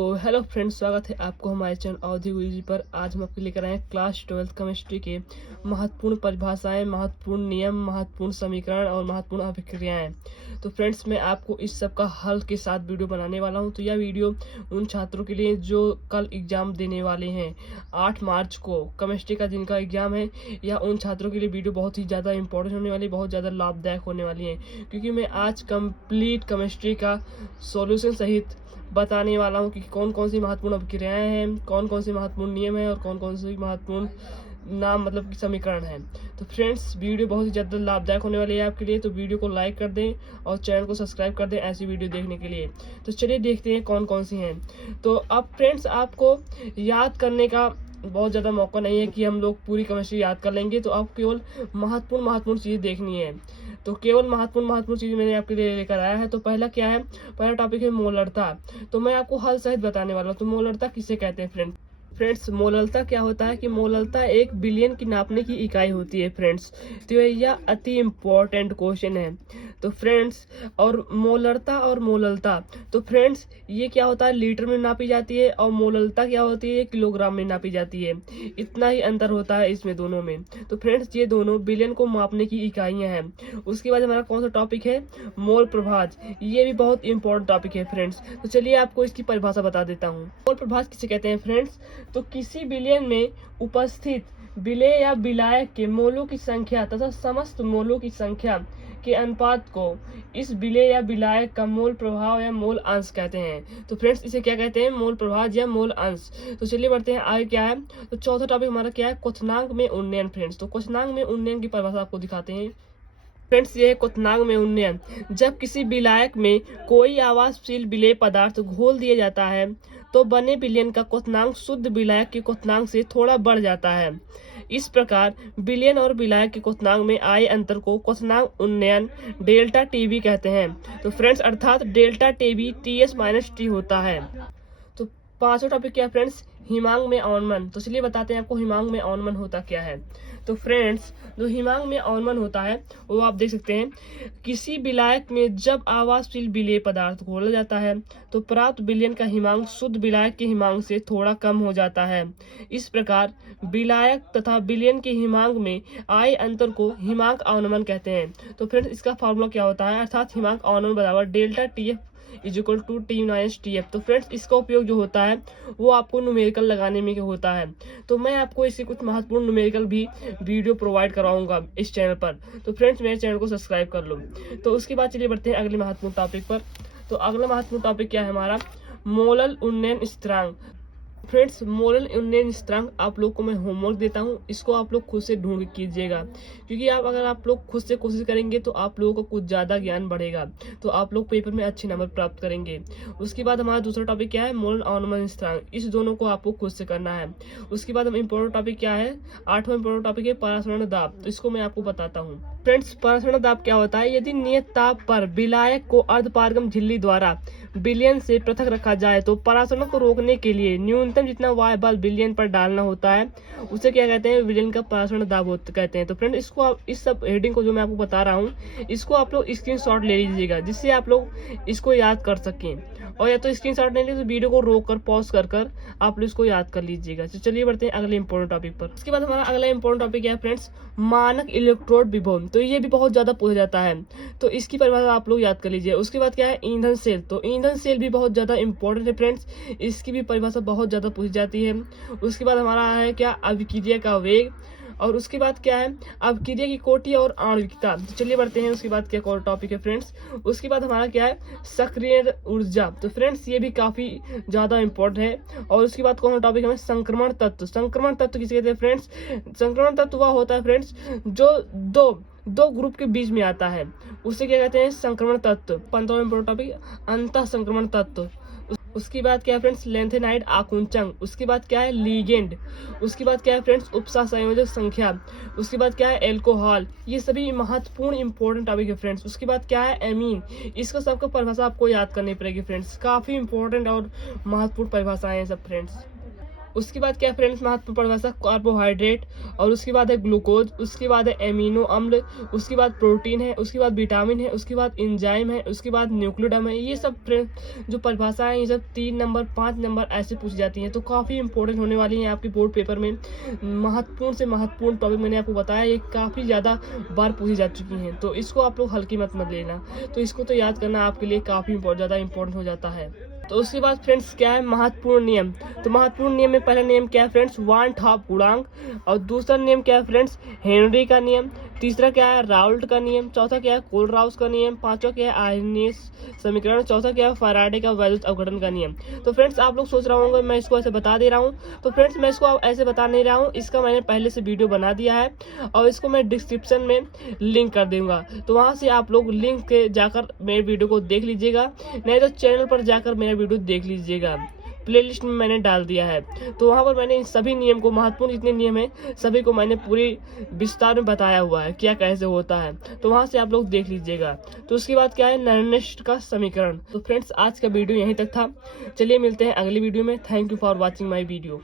तो hello friends, स्वागत है आपको हमारे चैनल अवधि गुरुजी पर। आज हम आपके लेकर आए हैं क्लास 12 केमिस्ट्री के महत्वपूर्ण परिभाषाएं, महत्वपूर्ण नियम, महत्वपूर्ण समीकरण और महत्वपूर्ण अभिक्रियाएं। तो फ्रेंड्स, मैं आपको इस सब का हल के साथ वीडियो बनाने वाला हूं। तो यह वीडियो उन छात्रों के लिए जो कल एग्जाम देने वाले हैं, 8 मार्च को केमिस्ट्री का जिनका एग्जाम है, या उन छात्रों के लिए वीडियो बहुत ही ज़्यादा इंपॉर्टेंट होने वाली, बहुत ज़्यादा लाभदायक होने वाली है। क्योंकि मैं आज कंप्लीट केमिस्ट्री का सॉल्यूशन सहित बताने वाला हूँ कि कौन कौन सी महत्वपूर्ण अभिक्रियाएं हैं, कौन कौन सी महत्वपूर्ण नियम है और कौन कौन सी महत्वपूर्ण नाम मतलब कि समीकरण है। तो फ्रेंड्स, वीडियो बहुत ही ज़्यादा लाभदायक होने वाली है आपके लिए। तो वीडियो को लाइक कर दें और चैनल को सब्सक्राइब कर दें ऐसी वीडियो देखने के लिए। तो चलिए देखते हैं कौन कौन सी हैं। तो अब फ्रेंड्स, आपको याद करने का बहुत ज़्यादा मौका नहीं है कि हम लोग पूरी केमिस्ट्री याद कर लेंगे। तो आप केवल महत्वपूर्ण चीज़ देखनी है। तो केवल महत्वपूर्ण चीज़ मैंने आपके लिए लेकर आया है। तो पहला क्या है? पहला टॉपिक है मोलरता। तो मैं आपको हल सहित बताने वाला हूँ। तो मोलरता किसे कहते हैं फ्रेंड्स, मोलरता क्या होता है कि मोलरता एक बिलियन की नापने की इकाई होती है फ्रेंड्स। तो यह अति इम्पोर्टेंट क्वेश्चन है। तो फ्रेंड्स, और मोलरता तो फ्रेंड्स, ये क्या होता है? लीटर में नापी जाती है और मोलरता क्या होती है? किलोग्राम में नापी जाती है। इतना ही अंतर होता है इसमें दोनों में। तो फ्रेंड्स, ये दोनों बिलियन को मापने की इकाइयां हैं। उसके बाद हमारा कौन सा टॉपिक है? मोल प्रभाज। ये भी बहुत इंपॉर्टेंट टॉपिक है फ्रेंड्स। तो चलिए आपको इसकी परिभाषा बता देता हूँ। मोल प्रभाज किसे कहते हैं फ्रेंड्स? तो किसी बिलियन में उपस्थित विलेय या विलायक के मोलों की संख्या तथा समस्त मोलों की संख्या के अनुपात को इस विलेय या विलायक का मोल प्रभाव या मोल अंश कहते हैं। तो फ्रेंड्स, इसे क्या कहते हैं? मोल प्रभाव या मोल अंश। तो चलिए बढ़ते हैं आगे। क्या है? तो चौथा टॉपिक हमारा क्या है? क्वथनांक में उन्नयन फ्रेंड्स। तो क्वथनांक में उन्नयन की परिभाषा आपको दिखाते हैं फ्रेंड्स। ये है क्वथनांक में उन्नयन। जब किसी विलायक में कोई आवासशील विलेय पदार्थ घोल दिया जाता है तो बने विलयन का क्वथनांक शुद्ध विलायक के क्वथनांक से थोड़ा बढ़ जाता है। इस प्रकार विलयन और विलायक के क्वथनांक में आए अंतर को क्वथनांक उन्नयन डेल्टा टीबी कहते हैं। तो फ्रेंड्स, अर्थात delta TB TS minus T होता है। तो पांचवा टॉपिक क्या है फ्रेंड्स? हिमांक में अवनमन। तो चलिए बताते हैं आपको हिमांक में अवनमन होता क्या है। तो फ्रेंड्स, जो हिमांक में अवनमन होता है वो आप देख सकते हैं। किसी विलायक में जब आवासशील विलेय पदार्थ घोला जाता है तो प्राप्त विलयन का हिमांक शुद्ध विलायक के हिमांक से थोड़ा कम हो जाता है। इस प्रकार विलायक तथा विलयन के हिमांक में आए अंतर को हिमांक अवनमन कहते हैं। तो फ्रेंड्स, इसका फॉर्मूला क्या होता है? अर्थात हिमांक अवनमन बराबर delta TF is equal to T minus T F. तो फ्रेंड्स, इसका उपयोग जो होता है वो आपको न्यूमेरिकल लगाने में होता है। तो मैं आपको इसके कुछ महत्वपूर्ण न्यूमेरिकल भी वीडियो प्रोवाइड कराऊंगा इस चैनल पर। तो फ्रेंड्स, मेरे चैनल को सब्सक्राइब कर लो। तो उसके बाद चलिए बढ़ते हैं अगले महत्वपूर्ण टॉपिक पर। तो अगला महत्वपूर्ण टॉपिक क्या है हमारा? मोलल उन्नयन स्थिरांक। फ्रेंड्स, मोलल उन्नयन स्थिरांक आप लोग को मैं होमवर्क देता हूँ। इसको आप लोग खुद से ढूंढ कीजिएगा। क्योंकि अगर आप लोग खुद से कोशिश करेंगे तो आप लोगों को कुछ ज़्यादा ज्ञान बढ़ेगा। तो आप लोग पेपर में अच्छे नंबर प्राप्त करेंगे। उसके बाद हमारा दूसरा टॉपिक क्या है? मोलल अवनमन स्थिरांक। इस दोनों को आपको खुद से करना है। उसके बाद हम इम्पोर्टेंट टॉपिक क्या है? आठवां इम्पोर्टेंट टॉपिक है परासरण दाब। तो इसको मैं आपको बताता हूँ फ्रेंड्स। परासरण दाब क्या होता है? यदि नियत ताप पर विलायक को अर्धपारगम झिल्ली द्वारा विलयन से पृथक रखा जाए तो परासरण को रोकने के लिए न्यूनतम जितना वायु बल विलयन पर डालना होता है उसे क्या कहते हैं? विलयन का परासरण दाब कहते हैं। तो फ्रेंड, इसको आप इस सब हेडिंग को जो मैं आपको बता रहा हूँ इसको आप लोग स्क्रीनशॉट ले लीजिएगा, जिससे आप लोग इसको याद कर सकें। और या तो स्क्रीनशॉट नहीं ले तो वीडियो को रोक कर पॉज कर आप लोग इसको याद कर लीजिएगा। तो चलिए बढ़ते हैं अगले इंपॉर्टेंट टॉपिक पर। उसके बाद हमारा अगला इंपॉर्टेंट टॉपिक क्या है फ्रेंड्स? मानक इलेक्ट्रोड विभव। तो ये भी बहुत ज्यादा पूछा जाता है। तो इसकी परिभाषा आप लोग याद कर लीजिए। उसके बाद क्या है? ईंधन सेल। तो ईंधन सेल भी बहुत ज्यादा इंपॉर्टेंट है फ्रेंड्स। इसकी भी परिभाषा बहुत ज्यादा पूछी जाती है। उसके बाद हमारा है क्या? अभिक्रिया का वेग। और उसके बाद क्या है? अभिक्रिया की कोटि और आणविकता। तो चलिए बढ़ते हैं उसके बाद क्या कौन टॉपिक है फ्रेंड्स। उसके बाद हमारा क्या है? सक्रिय ऊर्जा। तो फ्रेंड्स, ये भी काफी ज्यादा इंपॉर्टेंट है। और उसके बाद कौन सा टॉपिक है? संक्रमण तत्व। संक्रमण तत्व किसे कहते हैं फ्रेंड्स? संक्रमण तत्व वह होता है फ्रेंड्स जो दो ग्रुप के बीच में आता है, उसे क्या कहते हैं? संक्रमण तत्व। 15वां इंपॉर्टेंट टॉपिक अंतः संक्रमण तत्व। उसके बाद क्या है फ्रेंड्स? लेंथेनाइड आकुंचक। उसके बाद क्या है? लीगेंड। उसके बाद क्या है फ्रेंड्स? उपसह संयोजक संख्या। उसके बाद क्या है? एल्कोहल। ये सभी महत्वपूर्ण इंपॉर्टेंट टॉपिक है फ्रेंड्स। उसके बाद क्या है? एमीन। इसका सबका परिभाषा आपको याद करनी पड़ेगी फ्रेंड्स। काफी इंपॉर्टेंट और महत्वपूर्ण परिभाषाएं हैं सब फ्रेंड्स। उसके बाद क्या फ्रेंड्स महत्वपूर्ण परिभाषा कार्बोहाइड्रेट, और उसके बाद है ग्लूकोज, उसके बाद है एमिनो अम्ल, उसके बाद प्रोटीन है, उसके बाद विटामिन है, उसके बाद एंजाइम है, उसके बाद न्यूक्लियोडम है। ये सब जो परिभाषाएं ये सब 3 नंबर 5 नंबर ऐसे पूछी जाती हैं, तो काफ़ी इंपॉर्टेंट होने वाली हैं आपके बोर्ड पेपर में। महत्वपूर्ण से महत्वपूर्ण टॉपिक मैंने आपको बताया, ये काफ़ी ज़्यादा बार पूछी जा चुकी हैं, तो इसको आप लोग हल्की मत लेना। तो इसको तो याद करना आपके लिए काफ़ी ज़्यादा इंपॉर्टेंट हो जाता है। तो उसके बाद फ्रेंड्स क्या है महत्वपूर्ण नियम। तो महत्वपूर्ण नियम में पहला नियम क्या है फ्रेंड्स, वान हाफ गुणांक, और दूसरा नियम क्या है फ्रेंड्स, हेनरी का नियम, तीसरा क्या है राउल्ट का नियम, चौथा क्या है कोलराउस का नियम, पांचवा क्या है आर्रहनीय समीकरण, चौथा क्या है फैराडे का वैद्युत अपघटन का नियम। तो फ्रेंड्स आप लोग सोच रहे होंगे मैं इसको ऐसे बता दे रहा हूँ, तो फ्रेंड्स मैं इसको ऐसे बता नहीं रहा हूँ, इसका मैंने पहले से वीडियो बना दिया है और इसको मैं डिस्क्रिप्शन में लिंक कर दूंगा, तो वहाँ से आप लोग लिंक के जाकर मेरे वीडियो को देख लीजिएगा, नहीं तो चैनल पर जाकर मेरा वीडियो देख लीजिएगा, प्लेलिस्ट में मैंने डाल दिया है। तो वहाँ पर मैंने इन सभी नियम को, महत्वपूर्ण जितने नियम हैं सभी को मैंने पूरी विस्तार में बताया हुआ है क्या कैसे होता है, तो वहाँ से आप लोग देख लीजिएगा। तो उसके बाद क्या है नर्नेस्ट का समीकरण। तो फ्रेंड्स आज का वीडियो यहीं तक था, चलिए मिलते हैं अगली वीडियो में। Thank you for watching my video.